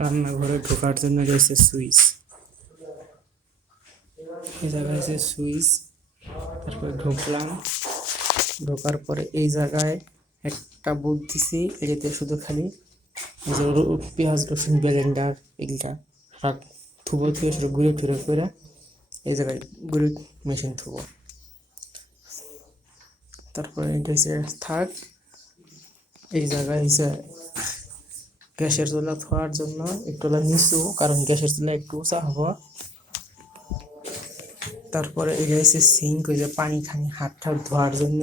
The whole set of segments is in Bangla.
রান্নাঘরে ঢোকার জন্য রয়েছে সুইচ। এই জায়গায় আছে সুইচ। তারপরে ঢুকলাম, ঢোকার পরে এই জায়গায় একটা বুট দিছি, এটাতে শুধু খালি এই যে পেঁয়াজ রসুন ব্লেন্ডার এগুলা রাখ থুবো, থুয়ে সেটা ঘুরে টুরে করে এই জায়গায় ঘুরে মেশিন থুবো। তারপরে এটা হচ্ছে থাক। এই জায়গায় হচ্ছে গ্যাসের চুলা থোয়ার জন্য একটু নিচু, কারণ গ্যাসের চুলা একটু উঁচা হবো। তারপরে এটা হচ্ছে সিঙ্ক, ওই যে পানি খানি হাত ঠাত ধোয়ার জন্য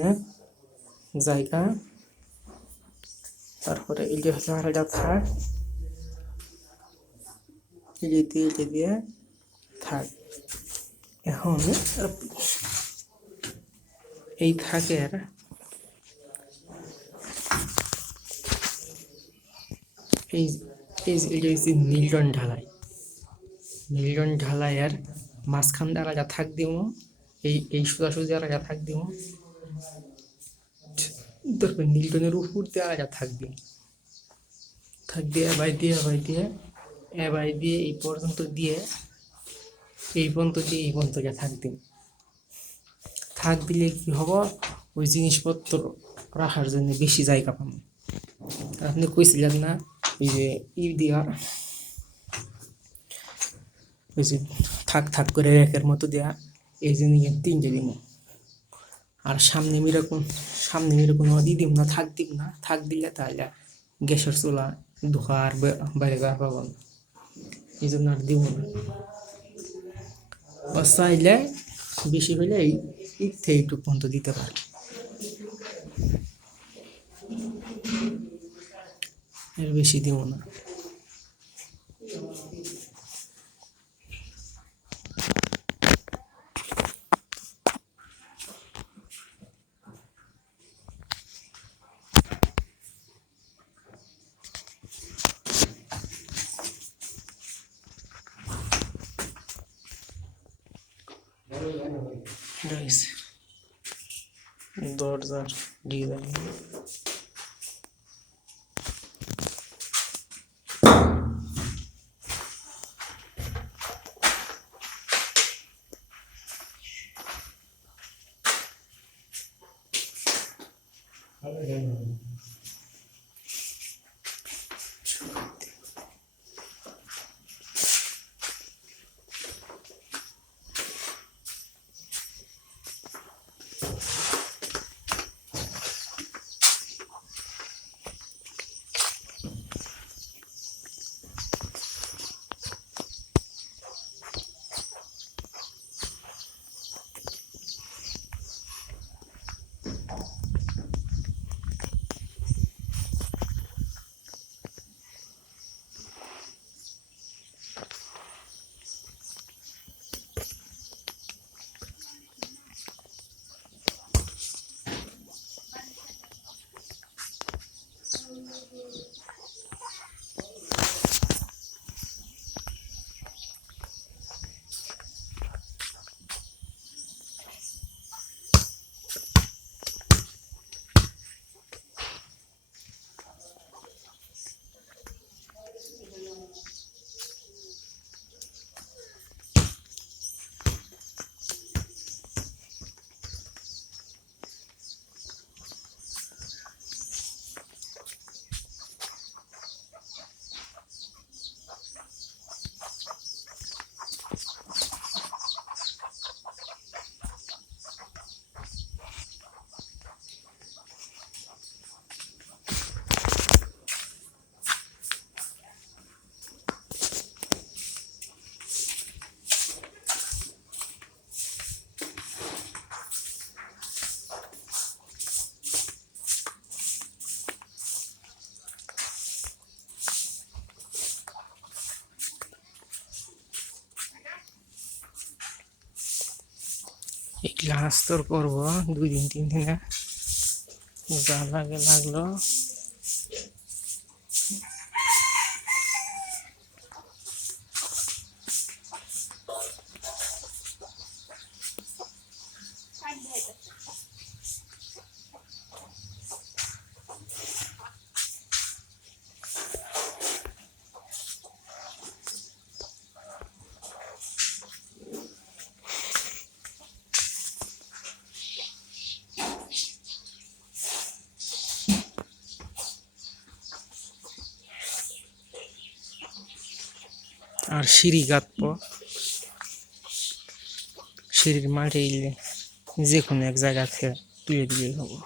জায়গা। তারপরে এটা হচ্ছে আর এটা থাক, এটা দিয়ে থাক। এখন এই থাকের এই এটা হচ্ছে মিল্টন ঢালাই। মিল্টন ঢালাইয়ের মাঝখান দিয়ে আলাদা থাক দিব, এই সোজাসুজি আলাদা থাক দিব। তারপর মিল্টনের উপর দিয়ে আলাদা থাক দিব, থাক দিয়ে এবার দিয়ে এবার দিয়ে এবার দিয়ে এই পর্যন্ত দিয়ে এই পর্যন্ত দিয়ে এই পর্যন্ত থাক দিন। থাক দিলে কি হব, ওই জিনিসপত্র রাখার জন্য বেশি জায়গা পাবো। আপনি কইছিলেন না ওই যে দিয়া ওই যে থাক থাক করে র্যাকের মতো দেয়া, এই যে নিয়ে 3টে দিব। আর সামনে মেরে কোনো দিম না, থাক দিব না। থাক দিলে তাহলে গ্যাসের চুলা ধোয়া আর বাইরে গার পাবো না, এই জন্য আর দিব না। চাইলে বেশি হইলে এই থেকে একটু পর্যন্ত দিতে পারে, এর বেশি দিব না। দরজার ডিজাইন এই ক্লাস তোর করবো 2 দিন 3 দিনে, যা লাগে লাগলো। আর সিঁড়ি গাঁথবো, সিঁড়ির মাটি যে কোনো এক জায়গা থেকে তুলে দিলেই হবো।